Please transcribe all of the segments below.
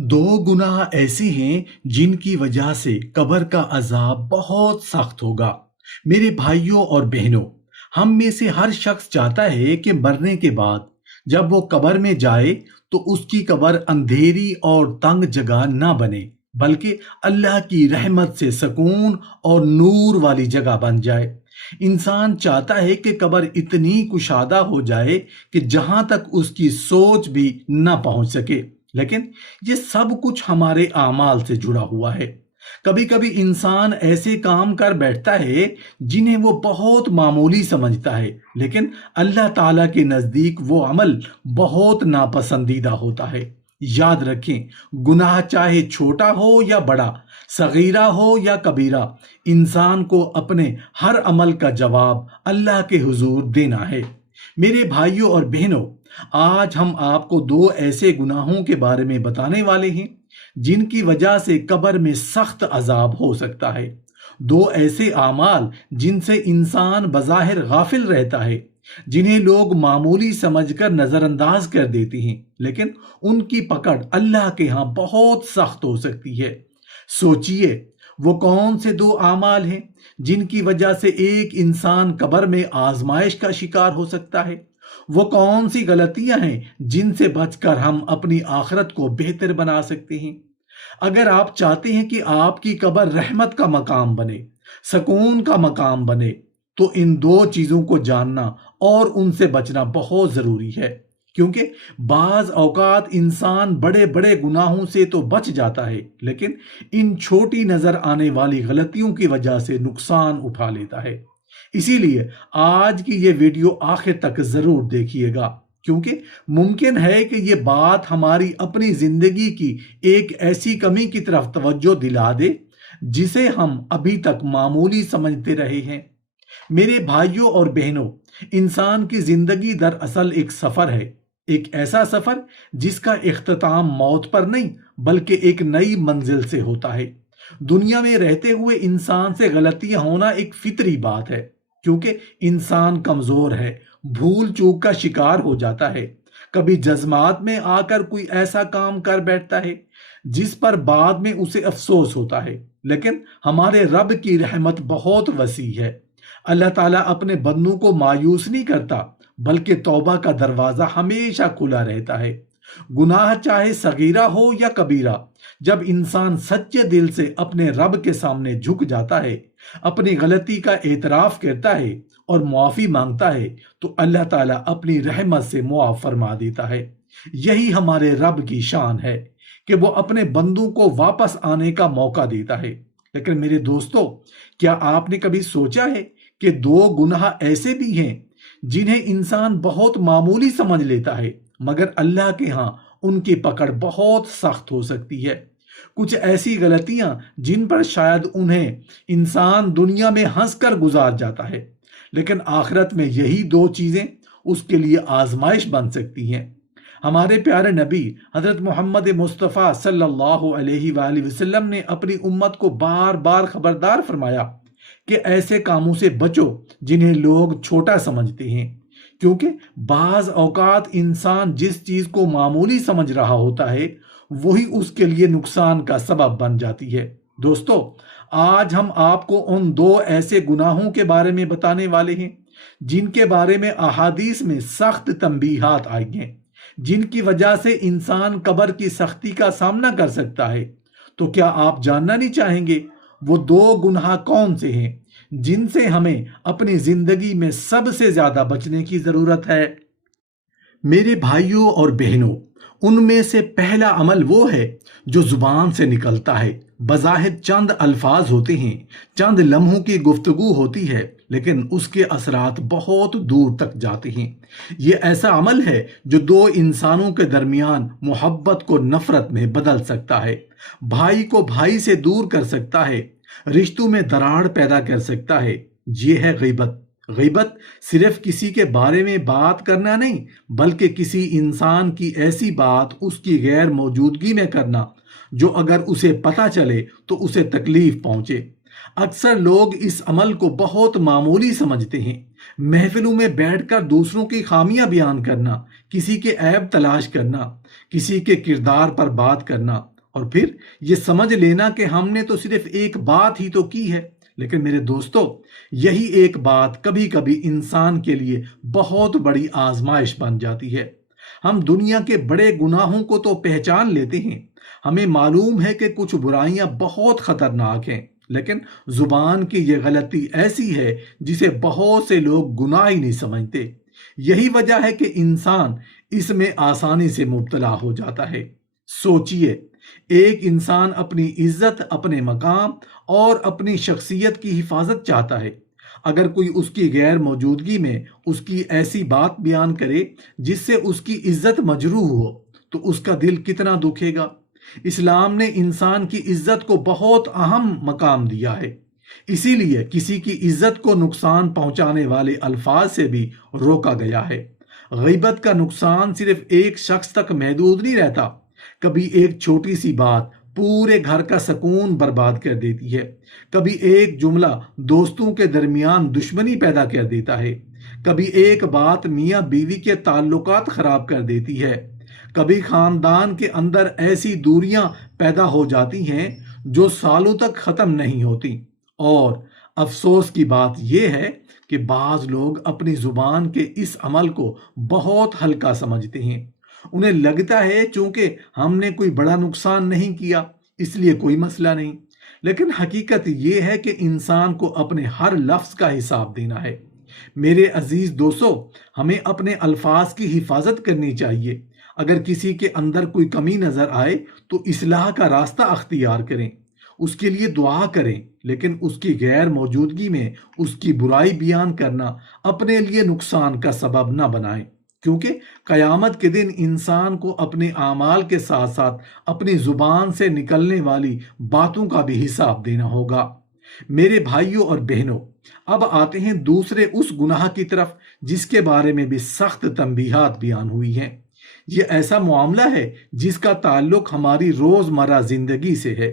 دو گناہ ایسے ہیں جن کی وجہ سے قبر کا عذاب بہت سخت ہوگا۔ میرے بھائیوں اور بہنوں، ہم میں سے ہر شخص چاہتا ہے کہ مرنے کے بعد جب وہ قبر میں جائے تو اس کی قبر اندھیری اور تنگ جگہ نہ بنے، بلکہ اللہ کی رحمت سے سکون اور نور والی جگہ بن جائے۔ انسان چاہتا ہے کہ قبر اتنی کشادہ ہو جائے کہ جہاں تک اس کی سوچ بھی نہ پہنچ سکے، لیکن یہ سب کچھ ہمارے اعمال سے جڑا ہوا ہے۔ کبھی کبھی انسان ایسے کام کر بیٹھتا ہے جنہیں وہ بہت معمولی سمجھتا ہے، لیکن اللہ تعالیٰ کے نزدیک وہ عمل بہت ناپسندیدہ ہوتا ہے۔ یاد رکھیں، گناہ چاہے چھوٹا ہو یا بڑا، صغیرہ ہو یا کبیرہ، انسان کو اپنے ہر عمل کا جواب اللہ کے حضور دینا ہے۔ میرے بھائیوں اور بہنوں، آج ہم آپ کو دو ایسے گناہوں کے بارے میں بتانے والے ہیں جن کی وجہ سے قبر میں سخت عذاب ہو سکتا ہے۔ دو ایسے اعمال جن سے انسان بظاہر غافل رہتا ہے، جنہیں لوگ معمولی سمجھ کر نظر انداز کر دیتے ہیں، لیکن ان کی پکڑ اللہ کے ہاں بہت سخت ہو سکتی ہے۔ سوچئے، وہ کون سے دو اعمال ہیں جن کی وجہ سے ایک انسان قبر میں آزمائش کا شکار ہو سکتا ہے؟ وہ کون سی غلطیاں ہیں جن سے بچ کر ہم اپنی آخرت کو بہتر بنا سکتے ہیں؟ اگر آپ چاہتے ہیں کہ آپ کی قبر رحمت کا مقام بنے، سکون کا مقام بنے، تو ان دو چیزوں کو جاننا اور ان سے بچنا بہت ضروری ہے، کیونکہ بعض اوقات انسان بڑے بڑے گناہوں سے تو بچ جاتا ہے، لیکن ان چھوٹی نظر آنے والی غلطیوں کی وجہ سے نقصان اٹھا لیتا ہے۔ اسی لیے آج کی یہ ویڈیو آخر تک ضرور دیکھیے گا، کیونکہ ممکن ہے کہ یہ بات ہماری اپنی زندگی کی ایک ایسی کمی کی طرف توجہ دلا دے جسے ہم ابھی تک معمولی سمجھتے رہے ہیں۔ میرے بھائیوں اور بہنوں، انسان کی زندگی دراصل ایک سفر ہے، ایک ایسا سفر جس کا اختتام موت پر نہیں بلکہ ایک نئی منزل سے ہوتا ہے۔ دنیا میں رہتے ہوئے انسان سے غلطیاں ہونا ایک فطری بات ہے، کیونکہ انسان کمزور ہے، بھول چوک کا شکار ہو جاتا ہے، کبھی جذبات میں آ کر کوئی ایسا کام کر بیٹھتا ہے جس پر بعد میں اسے افسوس ہوتا ہے، لیکن ہمارے رب کی رحمت بہت وسیع ہے۔ اللہ تعالیٰ اپنے بندوں کو مایوس نہیں کرتا، بلکہ توبہ کا دروازہ ہمیشہ کھلا رہتا ہے۔ گناہ چاہے صغیرہ ہو یا کبیرہ، جب انسان سچے دل سے اپنے رب کے سامنے جھک جاتا ہے، اپنی غلطی کا اعتراف کرتا ہے اور معافی مانگتا ہے، تو اللہ تعالیٰ اپنی رحمت سے معاف فرما دیتا ہے۔ یہی ہمارے رب کی شان ہے کہ وہ اپنے بندوں کو واپس آنے کا موقع دیتا ہے۔ لیکن میرے دوستو، کیا آپ نے کبھی سوچا ہے کہ دو گناہ ایسے بھی ہیں جنہیں انسان بہت معمولی سمجھ لیتا ہے، مگر اللہ کے ہاں ان کی پکڑ بہت سخت ہو سکتی ہے؟ کچھ ایسی غلطیاں جن پر شاید انہیں انسان دنیا میں ہنس کر گزار جاتا ہے، لیکن آخرت میں یہی دو چیزیں اس کے لیے آزمائش بن سکتی ہیں۔ ہمارے پیارے نبی حضرت محمد مصطفیٰ صلی اللہ علیہ وآلہ وسلم نے اپنی امت کو بار بار خبردار فرمایا کہ ایسے کاموں سے بچو جنہیں لوگ چھوٹا سمجھتے ہیں، کیونکہ بعض اوقات انسان جس چیز کو معمولی سمجھ رہا ہوتا ہے وہی اس کے لیے نقصان کا سبب بن جاتی ہے۔ دوستو، آج ہم آپ کو ان دو ایسے گناہوں کے بارے میں بتانے والے ہیں جن کے بارے میں احادیث میں سخت تنبیہات آئی ہیں، جن کی وجہ سے انسان قبر کی سختی کا سامنا کر سکتا ہے۔ تو کیا آپ جاننا نہیں چاہیں گے وہ دو گناہ کون سے ہیں جن سے ہمیں اپنی زندگی میں سب سے زیادہ بچنے کی ضرورت ہے؟ میرے بھائیوں اور بہنوں، ان میں سے پہلا عمل وہ ہے جو زبان سے نکلتا ہے۔ بظاہر چند الفاظ ہوتے ہیں، چند لمحوں کی گفتگو ہوتی ہے، لیکن اس کے اثرات بہت دور تک جاتے ہیں۔ یہ ایسا عمل ہے جو دو انسانوں کے درمیان محبت کو نفرت میں بدل سکتا ہے، بھائی کو بھائی سے دور کر سکتا ہے، رشتوں میں دراڑ پیدا کر سکتا ہے۔ یہ ہے غیبت۔ غیبت صرف کسی کے بارے میں بات کرنا نہیں، بلکہ کسی انسان کی ایسی بات اس کی غیر موجودگی میں کرنا جو اگر اسے پتہ چلے تو اسے تکلیف پہنچے۔ اکثر لوگ اس عمل کو بہت معمولی سمجھتے ہیں۔ محفلوں میں بیٹھ کر دوسروں کی خامیاں بیان کرنا، کسی کے عیب تلاش کرنا، کسی کے کردار پر بات کرنا، اور پھر یہ سمجھ لینا کہ ہم نے تو صرف ایک بات ہی تو کی ہے۔ لیکن میرے دوستو، یہی ایک بات کبھی کبھی انسان کے لیے بہت بڑی آزمائش بن جاتی ہے۔ ہم دنیا کے بڑے گناہوں کو تو پہچان لیتے ہیں، ہمیں معلوم ہے کہ کچھ برائیاں بہت خطرناک ہیں، لیکن زبان کی یہ غلطی ایسی ہے جسے بہت سے لوگ گناہ ہی نہیں سمجھتے۔ یہی وجہ ہے کہ انسان اس میں آسانی سے مبتلا ہو جاتا ہے۔ سوچئے، ایک انسان اپنی عزت، اپنے مقام اور اپنی شخصیت کی حفاظت چاہتا ہے۔ اگر کوئی اس کی غیر موجودگی میں اس کی ایسی بات بیان کرے جس سے اس کی عزت مجروح ہو، تو اس کا دل کتنا دکھے گا۔ اسلام نے انسان کی عزت کو بہت اہم مقام دیا ہے، اسی لیے کسی کی عزت کو نقصان پہنچانے والے الفاظ سے بھی روکا گیا ہے۔ غیبت کا نقصان صرف ایک شخص تک محدود نہیں رہتا، کبھی ایک چھوٹی سی بات پورے گھر کا سکون برباد کر دیتی ہے، کبھی ایک جملہ دوستوں کے درمیان دشمنی پیدا کر دیتا ہے، کبھی ایک بات میاں بیوی کے تعلقات خراب کر دیتی ہے، کبھی خاندان کے اندر ایسی دوریاں پیدا ہو جاتی ہیں جو سالوں تک ختم نہیں ہوتی۔ اور افسوس کی بات یہ ہے کہ بعض لوگ اپنی زبان کے اس عمل کو بہت ہلکا سمجھتے ہیں۔ انہیں لگتا ہے چونکہ ہم نے کوئی بڑا نقصان نہیں کیا، اس لیے کوئی مسئلہ نہیں۔ لیکن حقیقت یہ ہے کہ انسان کو اپنے ہر لفظ کا حساب دینا ہے۔ میرے عزیز دوستو، ہمیں اپنے الفاظ کی حفاظت کرنی چاہیے۔ اگر کسی کے اندر کوئی کمی نظر آئے تو اصلاح کا راستہ اختیار کریں، اس کے لیے دعا کریں، لیکن اس کی غیر موجودگی میں اس کی برائی بیان کرنا اپنے لیے نقصان کا سبب نہ بنائیں، کیونکہ قیامت کے دن انسان کو اپنے اعمال کے ساتھ ساتھ اپنی زبان سے نکلنے والی باتوں کا بھی حساب دینا ہوگا۔ میرے بھائیوں اور بہنوں، اب آتے ہیں دوسرے اس گناہ کی طرف جس کے بارے میں بھی سخت تنبیہات بیان ہوئی ہیں۔ یہ ایسا معاملہ ہے جس کا تعلق ہماری روزمرہ زندگی سے ہے،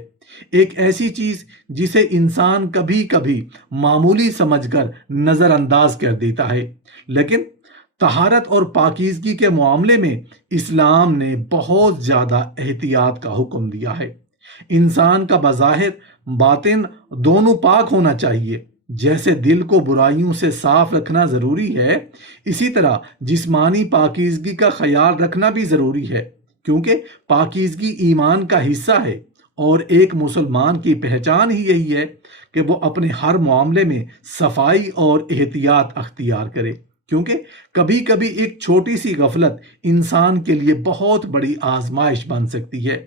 ایک ایسی چیز جسے انسان کبھی کبھی معمولی سمجھ کر نظر انداز کر دیتا ہے، لیکن طہارت اور پاکیزگی کے معاملے میں اسلام نے بہت زیادہ احتیاط کا حکم دیا ہے۔ انسان کا بظاہر باطن دونوں پاک ہونا چاہیے۔ جیسے دل کو برائیوں سے صاف رکھنا ضروری ہے، اسی طرح جسمانی پاکیزگی کا خیال رکھنا بھی ضروری ہے، کیونکہ پاکیزگی ایمان کا حصہ ہے، اور ایک مسلمان کی پہچان ہی یہی ہے کہ وہ اپنے ہر معاملے میں صفائی اور احتیاط اختیار کرے، کیونکہ کبھی کبھی ایک چھوٹی سی غفلت انسان کے لیے بہت بڑی آزمائش بن سکتی ہے۔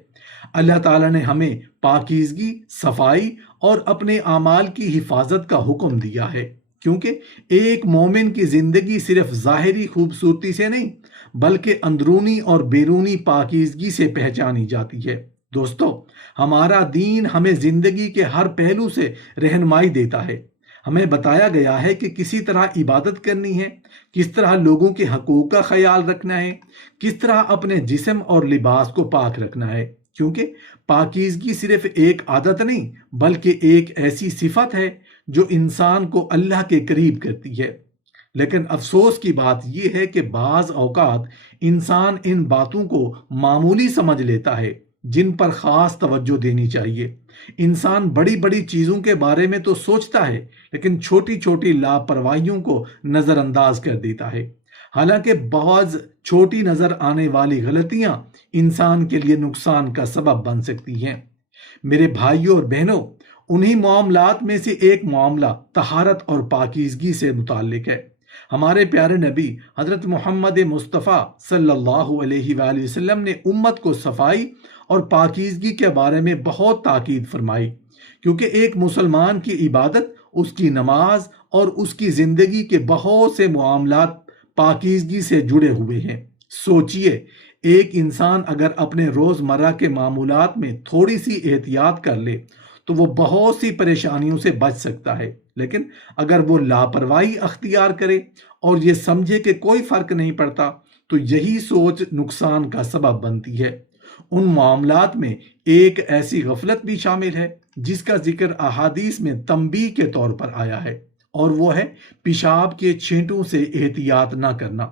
اللہ تعالیٰ نے ہمیں پاکیزگی، صفائی اور اپنے اعمال کی حفاظت کا حکم دیا ہے، کیونکہ ایک مومن کی زندگی صرف ظاہری خوبصورتی سے نہیں بلکہ اندرونی اور بیرونی پاکیزگی سے پہچانی جاتی ہے۔ دوستو، ہمارا دین ہمیں زندگی کے ہر پہلو سے رہنمائی دیتا ہے۔ ہمیں بتایا گیا ہے کہ کسی طرح عبادت کرنی ہے، کس طرح لوگوں کے حقوق کا خیال رکھنا ہے، کس طرح اپنے جسم اور لباس کو پاک رکھنا ہے، کیونکہ پاکیزگی صرف ایک عادت نہیں بلکہ ایک ایسی صفت ہے جو انسان کو اللہ کے قریب کرتی ہے۔ لیکن افسوس کی بات یہ ہے کہ بعض اوقات انسان ان باتوں کو معمولی سمجھ لیتا ہے جن پر خاص توجہ دینی چاہیے۔ انسان بڑی بڑی چیزوں کے بارے میں تو سوچتا ہے، لیکن چھوٹی چھوٹی لاپرواہیوں کو نظر انداز کر دیتا ہے۔ حالانکہ بعض چھوٹی نظر آنے والی غلطیاں انسان کے لیے نقصان کا سبب بن سکتی ہیں۔ میرے بھائیوں اور بہنوں، انہی معاملات میں سے ایک معاملہ طہارت اور پاکیزگی سے متعلق ہے۔ ہمارے پیارے نبی حضرت محمد مصطفیٰ صلی اللہ علیہ وآلہ وسلم نے امت کو صفائی اور پاکیزگی کے بارے میں بہت تاکید فرمائی، کیونکہ ایک مسلمان کی عبادت، اس کی نماز اور اس کی زندگی کے بہت سے معاملات پاکیزگی سے جڑے ہوئے ہیں۔ سوچئے، ایک انسان اگر اپنے روزمرہ کے معمولات میں تھوڑی سی احتیاط کر لے تو وہ بہت سی پریشانیوں سے بچ سکتا ہے، لیکن اگر وہ لاپرواہی اختیار کرے اور یہ سمجھے کہ کوئی فرق نہیں پڑتا تو یہی سوچ نقصان کا سبب بنتی ہے۔ ان معاملات میں ایک ایسی غفلت بھی شامل ہے جس کا ذکر احادیث میں تنبیہ کے طور پر آیا ہے، اور وہ ہے پیشاب کے چھینٹوں سے احتیاط نہ کرنا۔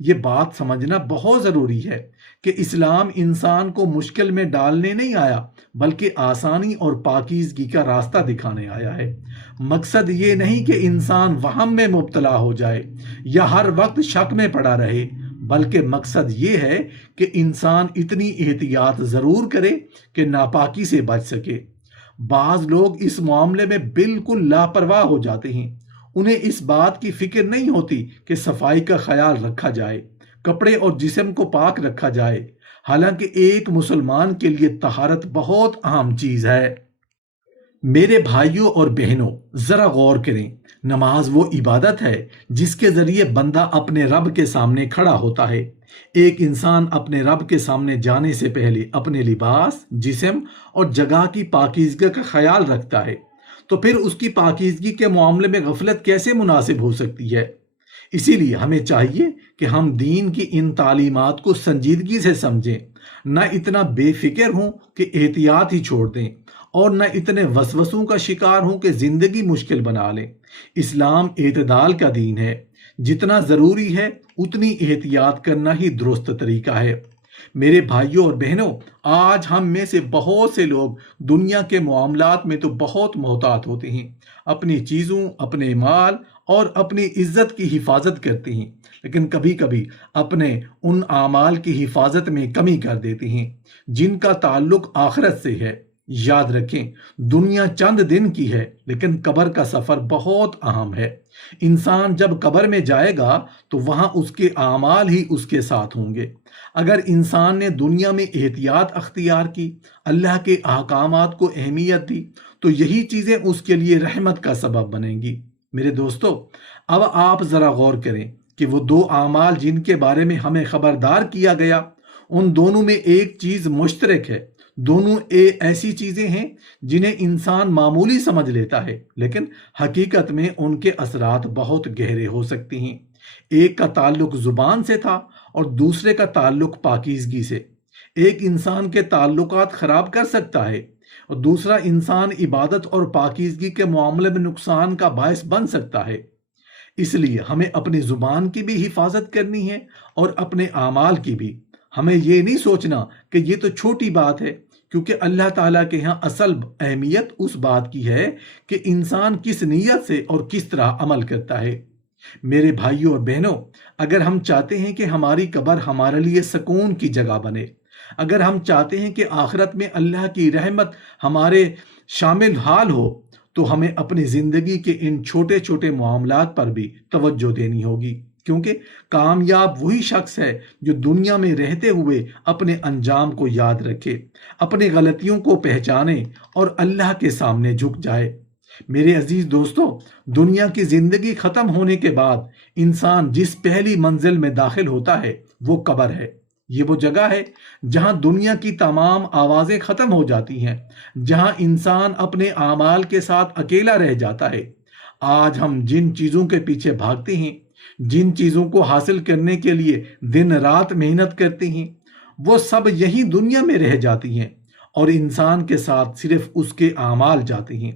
یہ بات سمجھنا بہت ضروری ہے کہ اسلام انسان کو مشکل میں ڈالنے نہیں آیا، بلکہ آسانی اور پاکیزگی کا راستہ دکھانے آیا ہے۔ مقصد یہ نہیں کہ انسان وہم میں مبتلا ہو جائے یا ہر وقت شک میں پڑا رہے، بلکہ مقصد یہ ہے کہ انسان اتنی احتیاط ضرور کرے کہ ناپاکی سے بچ سکے۔ بعض لوگ اس معاملے میں بالکل لاپرواہ ہو جاتے ہیں۔ انہیں اس بات کی فکر نہیں ہوتی کہ صفائی کا خیال رکھا جائے، کپڑے اور جسم کو پاک رکھا جائے، حالانکہ ایک مسلمان کے لیے طہارت بہت اہم چیز ہے۔ میرے بھائیوں اور بہنوں، ذرا غور کریں، نماز وہ عبادت ہے جس کے ذریعے بندہ اپنے رب کے سامنے کھڑا ہوتا ہے۔ ایک انسان اپنے رب کے سامنے جانے سے پہلے اپنے لباس، جسم اور جگہ کی پاکیزگی کا خیال رکھتا ہے، تو پھر اس کی پاکیزگی کے معاملے میں غفلت کیسے مناسب ہو سکتی ہے؟ اسی لیے ہمیں چاہیے کہ ہم دین کی ان تعلیمات کو سنجیدگی سے سمجھیں، نہ اتنا بے فکر ہوں کہ احتیاط ہی چھوڑ دیں، اور نہ اتنے وسوسوں کا شکار ہوں کہ زندگی مشکل بنا لیں۔ اسلام اعتدال کا دین ہے۔ جتنا ضروری ہے اتنی احتیاط کرنا ہی درست طریقہ ہے۔ میرے بھائیوں اور بہنوں، آج ہم میں سے بہت سے لوگ دنیا کے معاملات میں تو بہت محتاط ہوتے ہیں، اپنی چیزوں، اپنے مال اور اپنی عزت کی حفاظت کرتے ہیں، لیکن کبھی کبھی اپنے ان اعمال کی حفاظت میں کمی کر دیتے ہیں جن کا تعلق آخرت سے ہے۔ یاد رکھیں، دنیا چند دن کی ہے، لیکن قبر کا سفر بہت اہم ہے۔ انسان جب قبر میں جائے گا تو وہاں اس کے اعمال ہی اس کے ساتھ ہوں گے۔ اگر انسان نے دنیا میں احتیاط اختیار کی، اللہ کے احکامات کو اہمیت دی، تو یہی چیزیں اس کے لیے رحمت کا سبب بنیں گی۔ میرے دوستو، اب آپ ذرا غور کریں کہ وہ دو اعمال جن کے بارے میں ہمیں خبردار کیا گیا، ان دونوں میں ایک چیز مشترک ہے۔ دونوں ایسی چیزیں ہیں جنہیں انسان معمولی سمجھ لیتا ہے، لیکن حقیقت میں ان کے اثرات بہت گہرے ہو سکتی ہیں۔ ایک کا تعلق زبان سے تھا اور دوسرے کا تعلق پاکیزگی سے۔ ایک انسان کے تعلقات خراب کر سکتا ہے اور دوسرا انسان عبادت اور پاکیزگی کے معاملے میں نقصان کا باعث بن سکتا ہے۔ اس لیے ہمیں اپنی زبان کی بھی حفاظت کرنی ہے اور اپنے اعمال کی بھی۔ ہمیں یہ نہیں سوچنا کہ یہ تو چھوٹی بات ہے، کیونکہ اللہ تعالیٰ کے ہاں اصل اہمیت اس بات کی ہے کہ انسان کس نیت سے اور کس طرح عمل کرتا ہے۔ میرے بھائیوں اور بہنوں، اگر ہم چاہتے ہیں کہ ہماری قبر ہمارے لیے سکون کی جگہ بنے، اگر ہم چاہتے ہیں کہ آخرت میں اللہ کی رحمت ہمارے شامل حال ہو، تو ہمیں اپنی زندگی کے ان چھوٹے چھوٹے معاملات پر بھی توجہ دینی ہوگی، کیونکہ کامیاب وہی شخص ہے جو دنیا میں رہتے ہوئے اپنے انجام کو یاد رکھے، اپنی غلطیوں کو پہچانے اور اللہ کے سامنے جھک جائے۔ میرے عزیز دوستو، دنیا کی زندگی ختم ہونے کے بعد انسان جس پہلی منزل میں داخل ہوتا ہے وہ قبر ہے۔ یہ وہ جگہ ہے جہاں دنیا کی تمام آوازیں ختم ہو جاتی ہیں، جہاں انسان اپنے اعمال کے ساتھ اکیلا رہ جاتا ہے۔ آج ہم جن چیزوں کے پیچھے بھاگتے ہیں، جن چیزوں کو حاصل کرنے کے لیے دن رات محنت کرتے ہیں، وہ سب یہی دنیا میں رہ جاتی ہیں اور انسان کے ساتھ صرف اس کے اعمال جاتے ہیں۔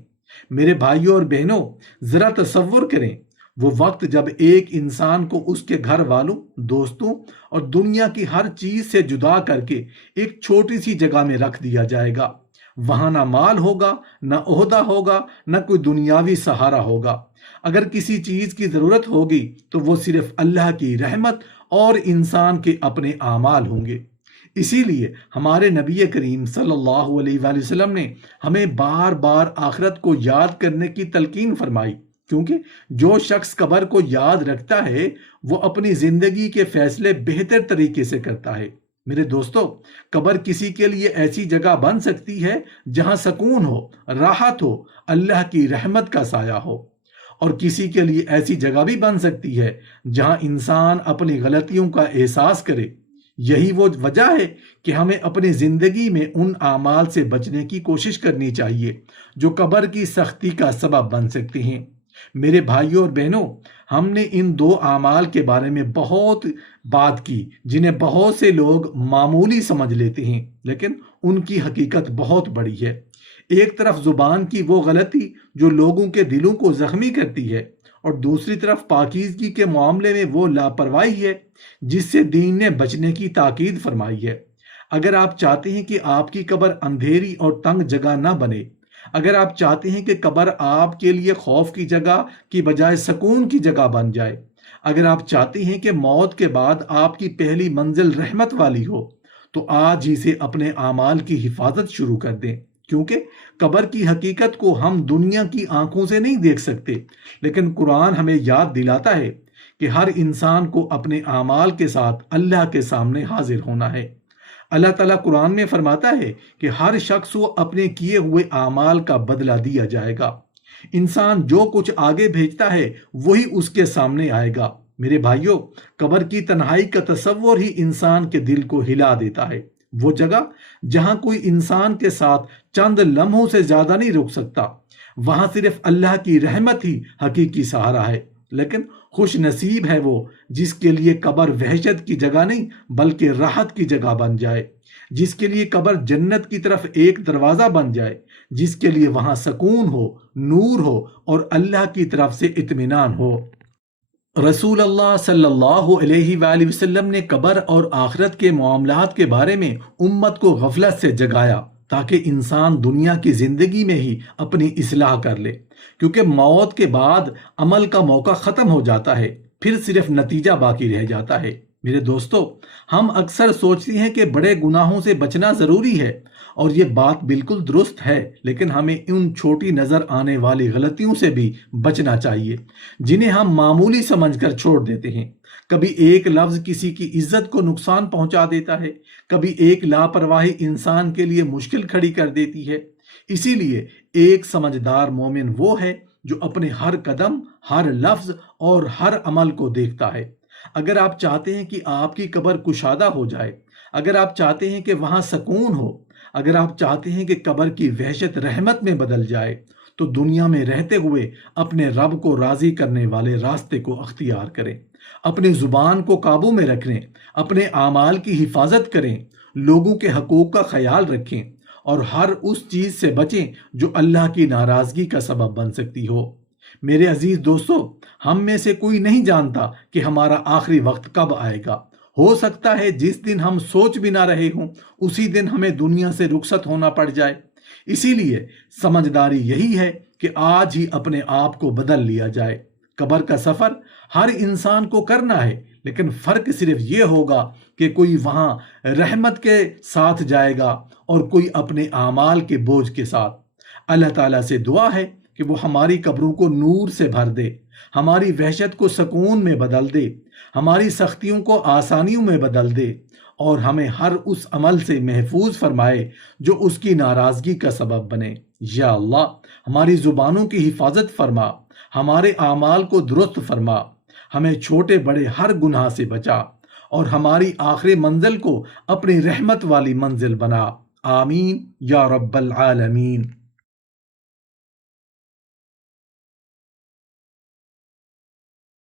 میرے بھائیوں اور بہنوں، ذرا تصور کریں، وہ وقت جب ایک انسان کو اس کے گھر والوں، دوستوں اور دنیا کی ہر چیز سے جدا کر کے ایک چھوٹی سی جگہ میں رکھ دیا جائے گا۔ وہاں نہ مال ہوگا، نہ عہدہ ہوگا، نہ کوئی دنیاوی سہارا ہوگا۔ اگر کسی چیز کی ضرورت ہوگی تو وہ صرف اللہ کی رحمت اور انسان کے اپنے اعمال ہوں گے۔ اسی لیے ہمارے نبی کریم صلی اللہ علیہ وآلہ وسلم نے ہمیں بار بار آخرت کو یاد کرنے کی تلقین فرمائی، کیونکہ جو شخص قبر کو یاد رکھتا ہے وہ اپنی زندگی کے فیصلے بہتر طریقے سے کرتا ہے۔ میرے دوستو، قبر کسی کے لیے ایسی جگہ بن سکتی ہے جہاں سکون ہو، راحت ہو، اللہ کی رحمت کا سایہ ہو، اور کسی کے لیے ایسی جگہ بھی بن سکتی ہے جہاں انسان اپنی غلطیوں کا احساس کرے۔ یہی وہ وجہ ہے کہ ہمیں اپنی زندگی میں ان اعمال سے بچنے کی کوشش کرنی چاہیے جو قبر کی سختی کا سبب بن سکتے ہیں۔ میرے بھائیوں اور بہنوں، ہم نے ان دو اعمال کے بارے میں بہت بات کی جنہیں بہت سے لوگ معمولی سمجھ لیتے ہیں، لیکن ان کی حقیقت بہت بڑی ہے۔ ایک طرف زبان کی وہ غلطی جو لوگوں کے دلوں کو زخمی کرتی ہے، اور دوسری طرف پاکیزگی کے معاملے میں وہ لاپرواہی ہے جس سے دین نے بچنے کی تاکید فرمائی ہے۔ اگر آپ چاہتے ہیں کہ آپ کی قبر اندھیری اور تنگ جگہ نہ بنے، اگر آپ چاہتے ہیں کہ قبر آپ کے لیے خوف کی جگہ کی بجائے سکون کی جگہ بن جائے، اگر آپ چاہتے ہیں کہ موت کے بعد آپ کی پہلی منزل رحمت والی ہو، تو آج ہی سے اپنے اعمال کی حفاظت شروع کر دیں، کیونکہ قبر کی حقیقت کو ہم دنیا کی آنکھوں سے نہیں دیکھ سکتے، لیکن قرآن ہمیں یاد دلاتا ہے کہ ہر انسان کو اپنے اعمال کے ساتھ اللہ کے سامنے حاضر ہونا ہے۔ اللہ تعالیٰ قرآن میں فرماتا ہے کہ ہر شخص کو اپنے کیے ہوئے اعمال کا بدلہ دیا جائے گا۔ انسان جو کچھ آگے بھیجتا ہے وہی اس کے سامنے آئے گا۔ میرے بھائیوں، قبر کی تنہائی کا تصور ہی انسان کے دل کو ہلا دیتا ہے۔ وہ جگہ جہاں کوئی انسان کے ساتھ چند لمحوں سے زیادہ نہیں رک سکتا، وہاں صرف اللہ کی رحمت ہی حقیقی سہارا ہے۔ لیکن خوش نصیب ہے وہ جس کے لیے قبر وحشت کی جگہ نہیں بلکہ راحت کی جگہ بن جائے، جس کے لیے قبر جنت کی طرف ایک دروازہ بن جائے، جس کے لیے وہاں سکون ہو، نور ہو اور اللہ کی طرف سے اطمینان ہو۔ رسول اللہ صلی اللہ علیہ وآلہ وسلم نے قبر اور آخرت کے معاملات کے بارے میں امت کو غفلت سے جگایا تاکہ انسان دنیا کی زندگی میں ہی اپنی اصلاح کر لے، کیونکہ موت کے بعد عمل کا موقع ختم ہو جاتا ہے، پھر صرف نتیجہ باقی رہ جاتا ہے۔ میرے دوستو، ہم اکثر سوچتے ہیں کہ بڑے گناہوں سے بچنا ضروری ہے، اور یہ بات بالکل درست ہے، لیکن ہمیں ان چھوٹی نظر آنے والی غلطیوں سے بھی بچنا چاہیے جنہیں ہم معمولی سمجھ کر چھوڑ دیتے ہیں۔ کبھی ایک لفظ کسی کی عزت کو نقصان پہنچا دیتا ہے، کبھی ایک لاپرواہی انسان کے لیے مشکل کھڑی کر دیتی ہے۔ اسی لیے ایک سمجھدار مومن وہ ہے جو اپنے ہر قدم، ہر لفظ اور ہر عمل کو دیکھتا ہے۔ اگر آپ چاہتے ہیں کہ آپ کی قبر کشادہ ہو جائے، اگر آپ چاہتے ہیں کہ وہاں سکون ہو، اگر آپ چاہتے ہیں کہ قبر کی وحشت رحمت میں بدل جائے، تو دنیا میں رہتے ہوئے اپنے رب کو راضی کرنے والے راستے کو اختیار کریں، اپنی زبان کو قابو میں رکھیں، اپنے اعمال کی حفاظت کریں، لوگوں کے حقوق کا خیال رکھیں، اور ہر اس چیز سے بچیں جو اللہ کی ناراضگی کا سبب بن سکتی ہو۔ میرے عزیز دوستو، ہم میں سے کوئی نہیں جانتا کہ ہمارا آخری وقت کب آئے گا۔ ہو سکتا ہے جس دن ہم سوچ بھی نہ رہے ہوں اسی دن ہمیں دنیا سے رخصت ہونا پڑ جائے۔ اسی لیے سمجھداری یہی ہے کہ آج ہی اپنے آپ کو بدل لیا جائے۔ قبر کا سفر ہر انسان کو کرنا ہے، لیکن فرق صرف یہ ہوگا کہ کوئی وہاں رحمت کے ساتھ جائے گا اور کوئی اپنے اعمال کے بوجھ کے ساتھ۔ اللہ تعالیٰ سے دعا ہے کہ وہ ہماری قبروں کو نور سے بھر دے، ہماری وحشت کو سکون میں بدل دے، ہماری سختیوں کو آسانیوں میں بدل دے، اور ہمیں ہر اس عمل سے محفوظ فرمائے جو اس کی ناراضگی کا سبب بنے۔ یا اللہ، ہماری زبانوں کی حفاظت فرما، ہمارے اعمال کو درست فرما، ہمیں چھوٹے بڑے ہر گناہ سے بچا، اور ہماری آخری منزل کو اپنی رحمت والی منزل بنا۔ آمین یا رب العالمین۔